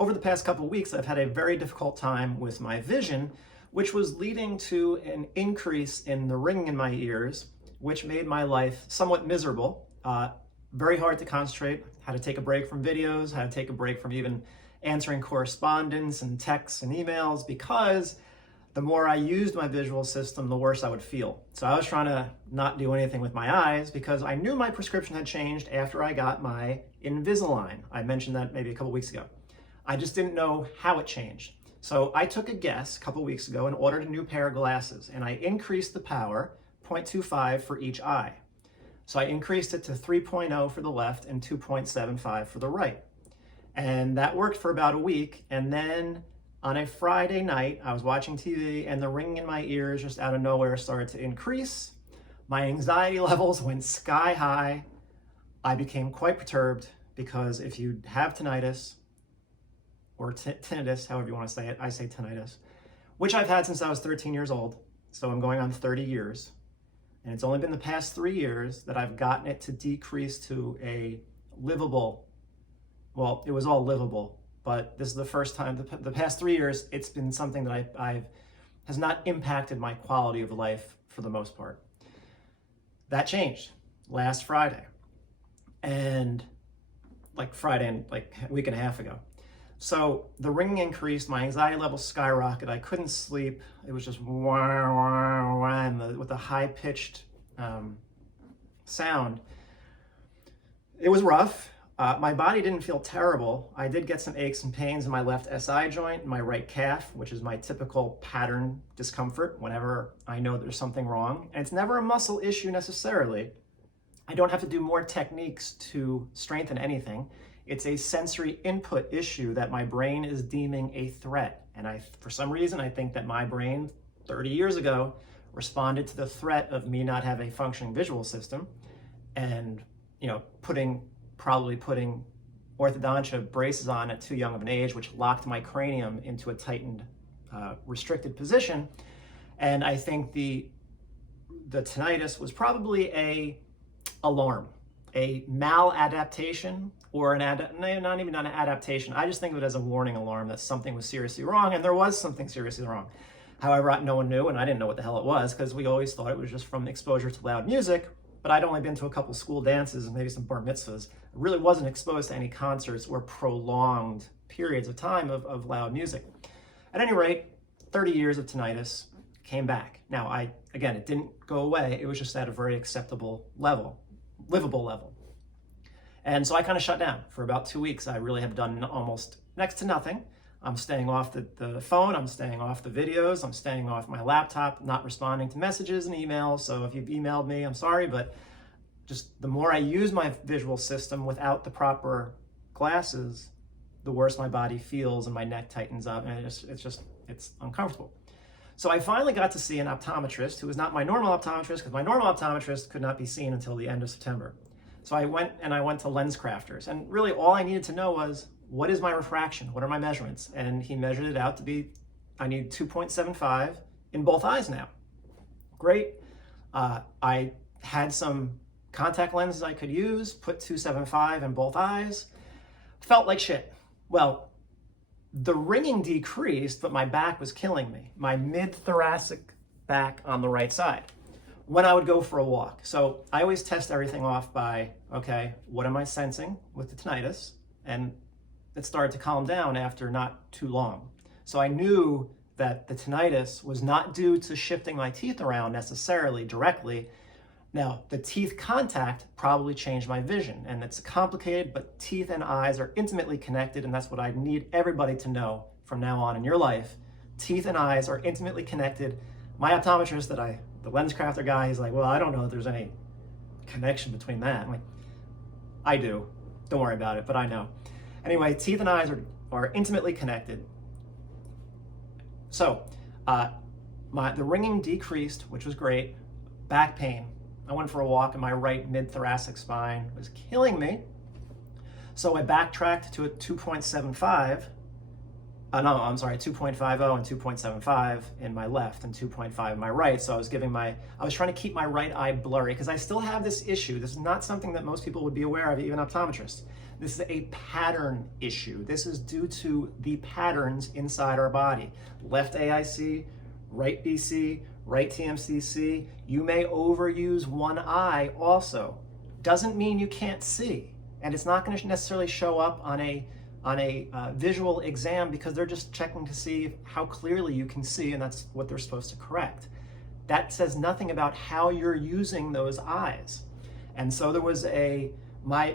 over the past couple of weeks, I've had a very difficult time with my vision, which was leading to an increase in the ringing in my ears, which made my life somewhat miserable. Very hard to concentrate, had to take a break from videos, had to take a break from even answering correspondence and texts and emails, because the more I used my visual system, the worse I would feel. So I was trying to not do anything with my eyes because I knew my prescription had changed after I got my Invisalign. I mentioned that maybe a couple weeks ago. I just didn't know how it changed. So I took a guess a couple weeks ago and ordered a new pair of glasses, and I increased the power 0.25 for each eye. So I increased it to 3.0 for the left and 2.75 for the right. And that worked for about a week. And then on a Friday night, I was watching TV and the ringing in my ears just out of nowhere started to increase. My anxiety levels went sky high. I became quite perturbed because if you have tinnitus, or tinnitus, however you want to say it, I say tinnitus, which I've had since I was 13 years old. So I'm going on 30 years. And it's only been the past 3 years that I've gotten it to decrease to a livable, well, it was all livable, but this is the first time, the past 3 years, it's been something that has not impacted my quality of life for the most part. That changed last Friday, and like a week and a half ago. So the ringing increased, my anxiety levels skyrocketed, I couldn't sleep, it was just wah, wah, wah, with a high-pitched sound. It was rough. My body didn't feel terrible. I did get some aches and pains in my left SI joint, my right calf, which is my typical pattern discomfort whenever I know there's something wrong. And it's never a muscle issue necessarily. I don't have to do more techniques to strengthen anything. It's a sensory input issue that my brain is deeming a threat. And for some reason, I think that my brain 30 years ago responded to the threat of me not having a functioning visual system and, probably putting orthodontia braces on at too young of an age, which locked my cranium into a tightened, restricted position. And I think the tinnitus was probably a maladaptation, or not even an adaptation. I just think of it as a warning alarm that something was seriously wrong, and there was something seriously wrong. However, no one knew, and I didn't know what the hell it was, because we always thought it was just from exposure to loud music, but I'd only been to a couple school dances and maybe some bar mitzvahs. I really wasn't exposed to any concerts or prolonged periods of time of loud music. At any rate, 30 years of tinnitus came back. Now, again, it didn't go away, it was just at a very acceptable level, livable level. And so I kind of shut down for about 2 weeks. I really have done almost next to nothing. I'm staying off the phone, I'm staying off the videos, I'm staying off my laptop, not responding to messages and emails. So if you've emailed me, I'm sorry, but just the more I use my visual system without the proper glasses, the worse my body feels and my neck tightens up, and it's uncomfortable. So I finally got to see an optometrist who was not my normal optometrist, because my normal optometrist could not be seen until the end of September. So I went to Lens Crafters, and really all I needed to know was, what is my refraction? What are my measurements? And he measured it out to be, I need 2.75 in both eyes now. Great. I had some contact lenses I could use, put 2.75 in both eyes. Felt like shit. Well, the ringing decreased, but my back was killing me. My mid-thoracic back on the right side when I would go for a walk. So I always test everything off by, okay, what am I sensing with the tinnitus? And it started to calm down after not too long. So I knew that the tinnitus was not due to shifting my teeth around necessarily directly. Now, the teeth contact probably changed my vision, and it's complicated, but teeth and eyes are intimately connected, and that's what I need everybody to know from now on in your life. Teeth and eyes are intimately connected. My optometrist, the lens crafter guy, he's like, well, I don't know if there's any connection between that. I'm like, I do. Don't worry about it, but I know. Anyway, teeth and eyes are intimately connected. So the ringing decreased, which was great. Back pain. I went for a walk and my right mid-thoracic spine was killing me. So I backtracked to a 2.75. 2.50 and 2.75 in my left and 2.5 in my right. So I was trying to keep my right eye blurry because I still have this issue. This is not something that most people would be aware of, even optometrists. This is a pattern issue. This is due to the patterns inside our body. Left AIC, right BC, right TMCC. You may overuse one eye also. Doesn't mean you can't see. And it's not going to necessarily show up on a visual exam because they're just checking to see how clearly you can see, and that's what they're supposed to correct. That says nothing about how you're using those eyes. And so there was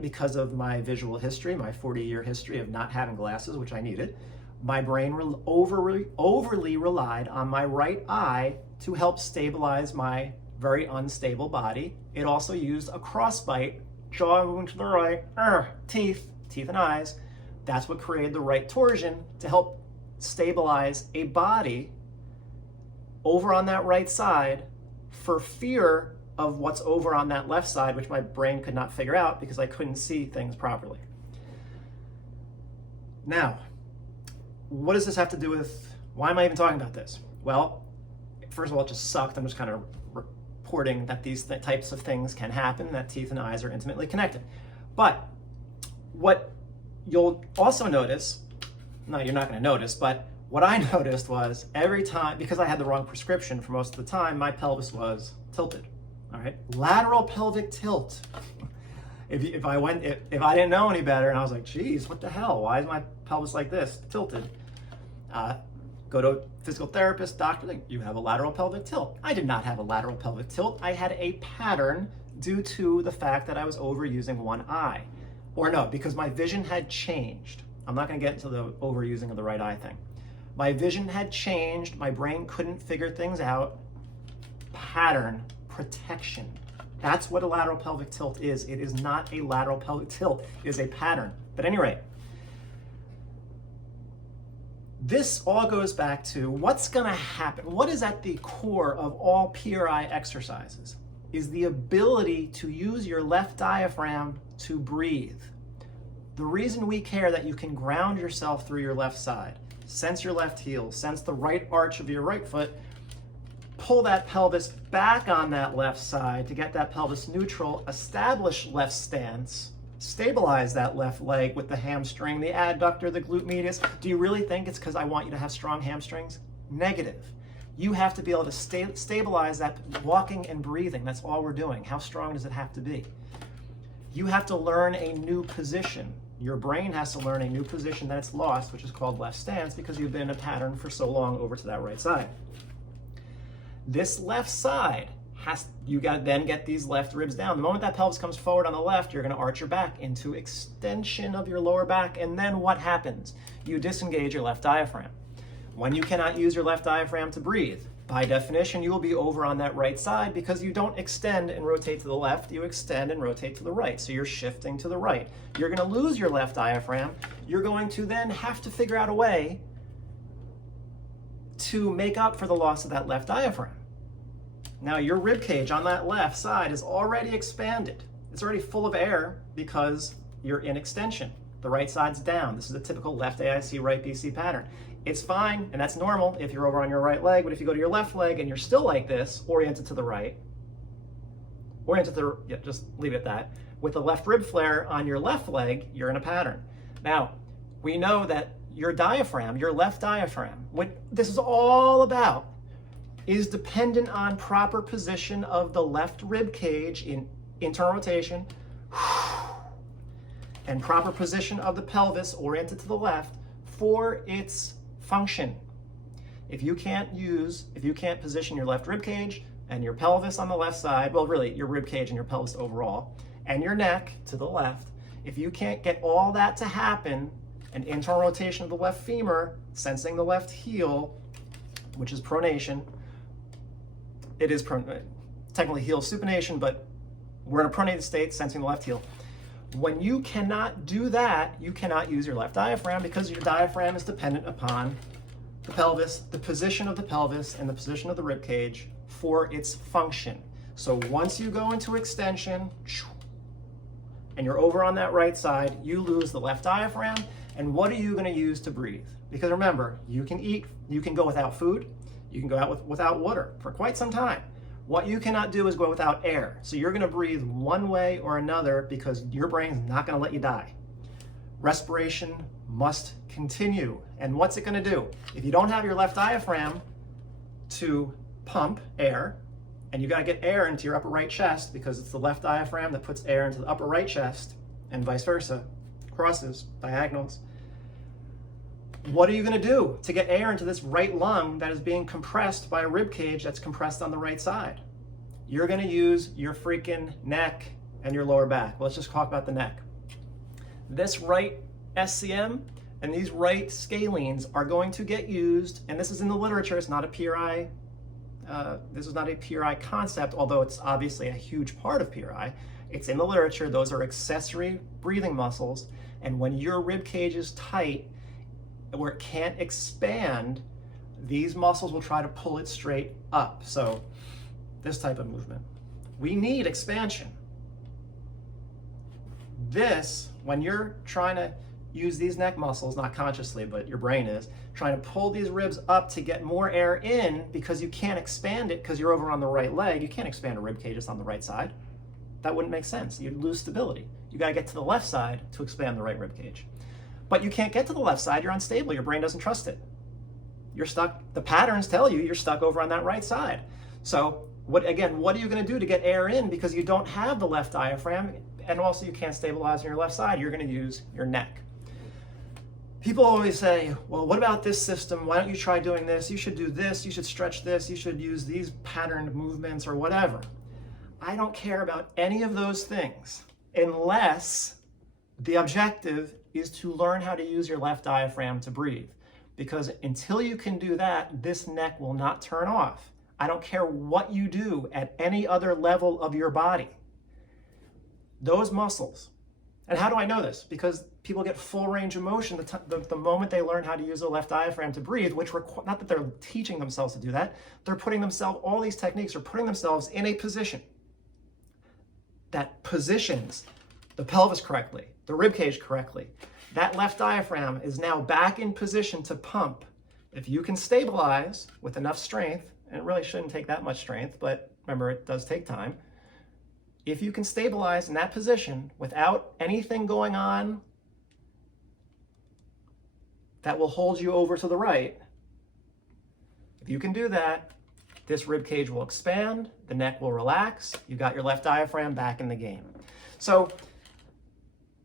because of my visual history, my 40-year history of not having glasses, which I needed, my brain overly relied on my right eye to help stabilize my very unstable body. It also used a crossbite, jaw moving to the right, teeth and eyes. That's what created the right torsion to help stabilize a body over on that right side for fear of what's over on that left side, which my brain could not figure out because I couldn't see things properly. Now, what does this have to do with, why am I even talking about this? Well, first of all, it just sucked. I'm just kind of reporting that these types of things can happen, that teeth and eyes are intimately connected. But what you'll also notice, no, you're not going to notice, but what I noticed was every time, because I had the wrong prescription for most of the time, my pelvis was tilted. All right, lateral pelvic tilt. If I didn't know any better and I was like, geez, what the hell? Why is my pelvis like this, tilted? Go to a physical therapist, doctor, like, you have a lateral pelvic tilt. I did not have a lateral pelvic tilt. I had a pattern due to the fact that I was overusing one eye. Or no, because my vision had changed. I'm not going to get into the overusing of the right eye thing. My vision had changed. My brain couldn't figure things out. Pattern protection. That's what a lateral pelvic tilt is. It is not a lateral pelvic tilt. It is a pattern. But at any rate, this all goes back to what's going to happen. What is at the core of all PRI exercises is the ability to use your left diaphragm to breathe. The reason we care that you can ground yourself through your left side, sense your left heel, sense the right arch of your right foot, pull that pelvis back on that left side to get that pelvis neutral, establish left stance, stabilize that left leg with the hamstring, the adductor, the glute medius. Do you really think it's because I want you to have strong hamstrings? Negative. You have to be able to stabilize that walking and breathing. That's all we're doing. How strong does it have to be? You have to learn a new position. Your brain has to learn a new position that it's lost, which is called left stance, because you've been in a pattern for so long over to that right side. This left side you got to then get these left ribs down. The moment that pelvis comes forward on the left, you're going to arch your back into extension of your lower back. And then what happens? You disengage your left diaphragm. When you cannot use your left diaphragm to breathe, by definition, you will be over on that right side because you don't extend and rotate to the left, you extend and rotate to the right. So you're shifting to the right. You're going to lose your left diaphragm. You're going to then have to figure out a way to make up for the loss of that left diaphragm. Now your rib cage on that left side is already expanded. It's already full of air because you're in extension. The right side's down. This is a typical left AIC, right BC pattern. It's fine, and that's normal if you're over on your right leg, but if you go to your left leg and you're still like this, oriented to the right, just leave it at that. With the left rib flare on your left leg, you're in a pattern. Now, we know that your diaphragm, your left diaphragm, what this is all about, is dependent on proper position of the left rib cage in internal rotation and proper position of the pelvis oriented to the left for its function. If you can't position your left rib cage and your pelvis on the left side, well, really your rib cage and your pelvis overall, and your neck to the left, if you can't get all that to happen, an internal rotation of the left femur, sensing the left heel, which is pronation, it is technically heel supination, but we're in a pronated state, sensing the left heel. When you cannot do that, you cannot use your left diaphragm because your diaphragm is dependent upon the pelvis, the position of the pelvis, and the position of the rib cage for its function. So once you go into extension and you're over on that right side, you lose the left diaphragm. And what are you going to use to breathe? Because remember, you can eat, you can go without food, you can go out without water for quite some time. What you cannot do is go without air. So you're going to breathe one way or another because your brain's not going to let you die. Respiration must continue. And what's it going to do? If you don't have your left diaphragm to pump air, and you got to get air into your upper right chest because it's the left diaphragm that puts air into the upper right chest, and vice versa, crosses, diagonals. What are you going to do to get air into this right lung that is being compressed by a rib cage that's compressed on the right side? You're going to use your freaking neck and your lower back. Let's just talk about the neck. This right SCM and these right scalenes are going to get used, and this is in the literature, it's not a PRI. This is not a PRI concept, although it's obviously a huge part of PRI. It's in the literature. Those are accessory breathing muscles, and when your rib cage is tight, where it can't expand, these muscles will try to pull it straight up. So this type of movement. We need expansion. This, when you're trying to use these neck muscles, not consciously, but your brain is, trying to pull these ribs up to get more air in because you can't expand it because you're over on the right leg. You can't expand a rib cage just on the right side. That wouldn't make sense. You'd lose stability. You got to get to the left side to expand the right rib cage. But you can't get to the left side. You're unstable. Your brain doesn't trust it. You're stuck. The patterns tell you you're stuck over on that right side. So what are you going to do to get air in because you don't have the left diaphragm, and also you can't stabilize on your left side? You're going to use your neck. People always say, well, what about this system? Why don't you try doing this? You should do this. You should stretch this. You should use these patterned movements or whatever. I don't care about any of those things unless the objective is to learn how to use your left diaphragm to breathe. Because until you can do that, this neck will not turn off. I don't care what you do at any other level of your body. Those muscles. And how do I know this? Because people get full range of motion the moment they learn how to use the left diaphragm to breathe, which not that they're teaching themselves to do that, they're putting themselves, all these techniques are putting themselves in a position that positions the pelvis correctly, the rib cage correctly. That left diaphragm is now back in position to pump. If you can stabilize with enough strength, and it really shouldn't take that much strength, but remember, it does take time. If you can stabilize in that position without anything going on that will hold you over to the right, if you can do that, this rib cage will expand, the neck will relax, you got your left diaphragm back in the game. So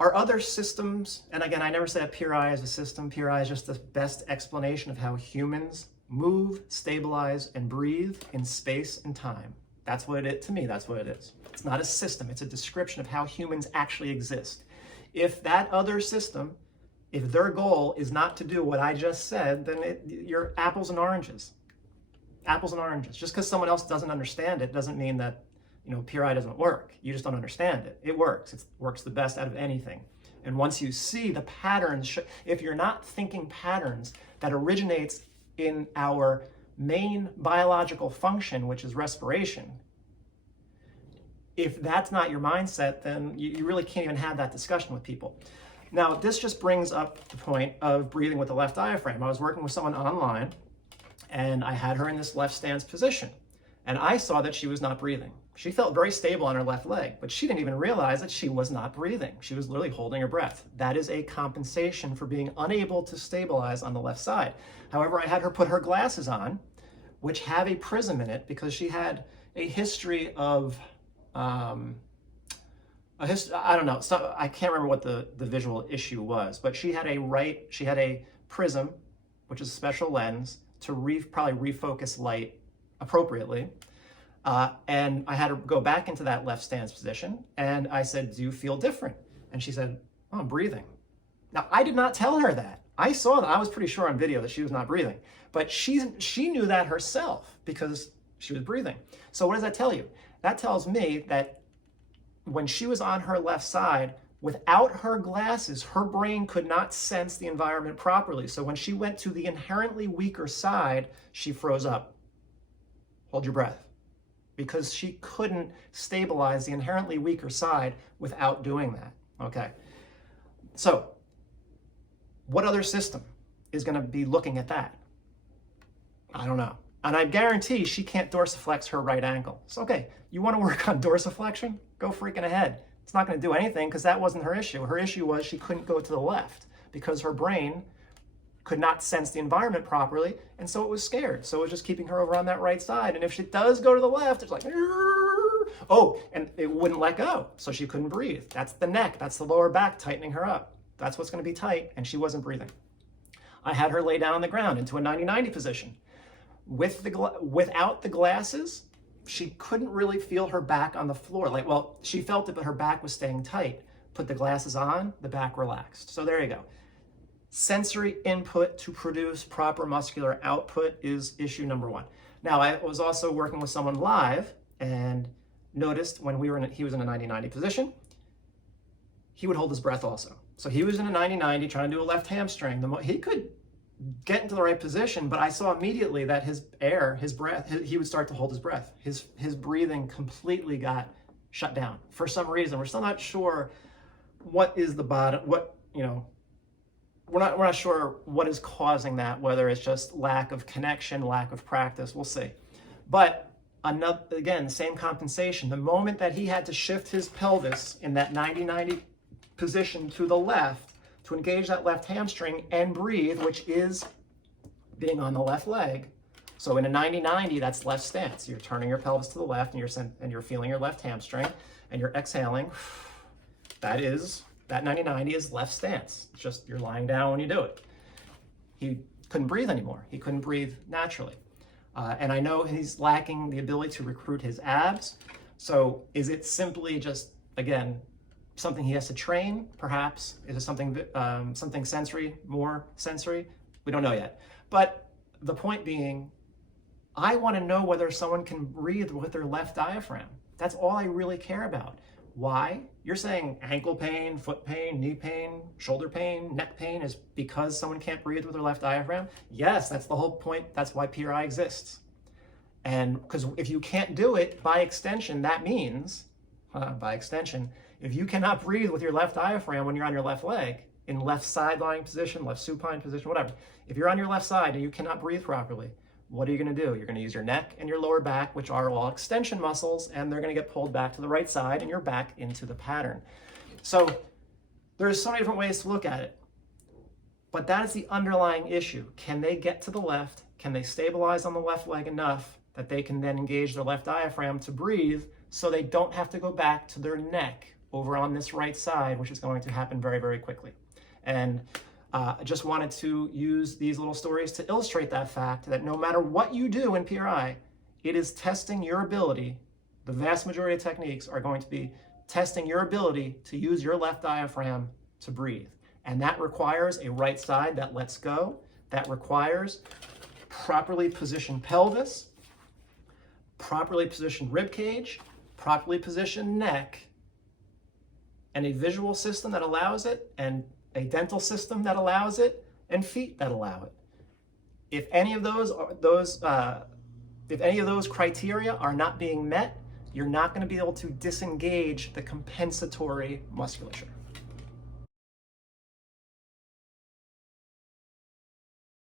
our other systems, and again, I never said PRI is a system. PRI is just the best explanation of how humans move, stabilize, and breathe in space and time. That's what it is. To me, that's what it is. It's not a system. It's a description of how humans actually exist. If that other system, if their goal is not to do what I just said, then you're apples and oranges. Apples and oranges. Just because someone else doesn't understand it doesn't mean that PRI doesn't work. You just don't understand it. It works. It works the best out of anything. And once you see the patterns, if you're not thinking patterns that originates in our main biological function, which is respiration, if that's not your mindset, then you really can't even have that discussion with people. Now, this just brings up the point of breathing with the left diaphragm. I was working with someone online, and I had her in this left stance position, and I saw that she was not breathing. She felt very stable on her left leg, but she didn't even realize that she was not breathing. She was literally holding her breath. That is a compensation for being unable to stabilize on the left side. However, I had her put her glasses on, which have a prism in it, because she had a history of, I don't know, I can't remember what the visual issue was, but she had a prism, which is a special lens, to probably refocus light appropriately. And I had her go back into that left stance position, and I said, do you feel different? And she said, oh, I'm breathing. Now, I did not tell her that. I saw that. I was pretty sure on video that she was not breathing, but she knew that herself because she was breathing. So what does that tell you? That tells me that when she was on her left side, without her glasses, her brain could not sense the environment properly. So when she went to the inherently weaker side, she froze up. Hold your breath. Because she couldn't stabilize the inherently weaker side without doing that. Okay. So what other system is going to be looking at that? I don't know. And I guarantee she can't dorsiflex her right ankle. So, okay, you want to work on dorsiflexion? Go freaking ahead. It's not going to do anything because that wasn't her issue. Her issue was she couldn't go to the left because her brain could not sense the environment properly, and so it was scared. So it was just keeping her over on that right side. And if she does go to the left, it's like, oh, and it wouldn't let go, so she couldn't breathe. That's the neck, that's the lower back tightening her up. That's what's going to be tight, and she wasn't breathing. I had her lay down on the ground into a 90-90 position. Without the glasses, she couldn't really feel her back on the floor. Like, well, she felt it, but her back was staying tight. Put the glasses on, the back relaxed. So there you go. Sensory input to produce proper muscular output is issue number one. Now, I was also working with someone live and noticed when he was in a 90-90 position, he would hold his breath also. So he was in a 90-90 trying to do a left hamstring. He could get into the right position, but I saw immediately that his breath, he would start to hold his breath. His breathing completely got shut down for some reason. We're still not sure what is the bottom, we're not sure what is causing that, whether it's just lack of connection, lack of practice, we'll see. But again, same compensation. The moment that he had to shift his pelvis in that 90-90 position to the left to engage that left hamstring and breathe, which is being on the left leg. So in a 90-90, that's left stance. You're turning your pelvis to the left and you're feeling your left hamstring and you're exhaling. That 90-90 is left stance. It's just you're lying down when you do it. He couldn't breathe anymore. He couldn't breathe naturally. And I know he's lacking the ability to recruit his abs. So is it simply just, again, something he has to train, perhaps? Is it something sensory, more sensory? We don't know yet. But the point being, I want to know whether someone can breathe with their left diaphragm. That's all I really care about. Why? You're saying ankle pain, foot pain, knee pain, shoulder pain, neck pain is because someone can't breathe with their left diaphragm? Yes, that's the whole point. That's why PRI exists. And because if you can't do it, by extension, that means, if you cannot breathe with your left diaphragm when you're on your left leg, in left side lying position, left supine position, whatever, if you're on your left side and you cannot breathe properly, what are you going to do? You're going to use your neck and your lower back, which are all extension muscles, and they're going to get pulled back to the right side and you're back into the pattern. So there's so many different ways to look at it, but that is the underlying issue. Can they get to the left? Can they stabilize on the left leg enough that they can then engage their left diaphragm to breathe so they don't have to go back to their neck over on this right side, which is going to happen very, very quickly. And I just wanted to use these little stories to illustrate that fact that no matter what you do in PRI, it is testing your ability. The vast majority of techniques are going to be testing your ability to use your left diaphragm to breathe. And that requires a right side that lets go. That requires properly positioned pelvis, properly positioned rib cage, properly positioned neck, and a visual system that allows it, and a dental system that allows it, and feet that allow it. If any of those criteria are not being met, you're not going to be able to disengage the compensatory musculature.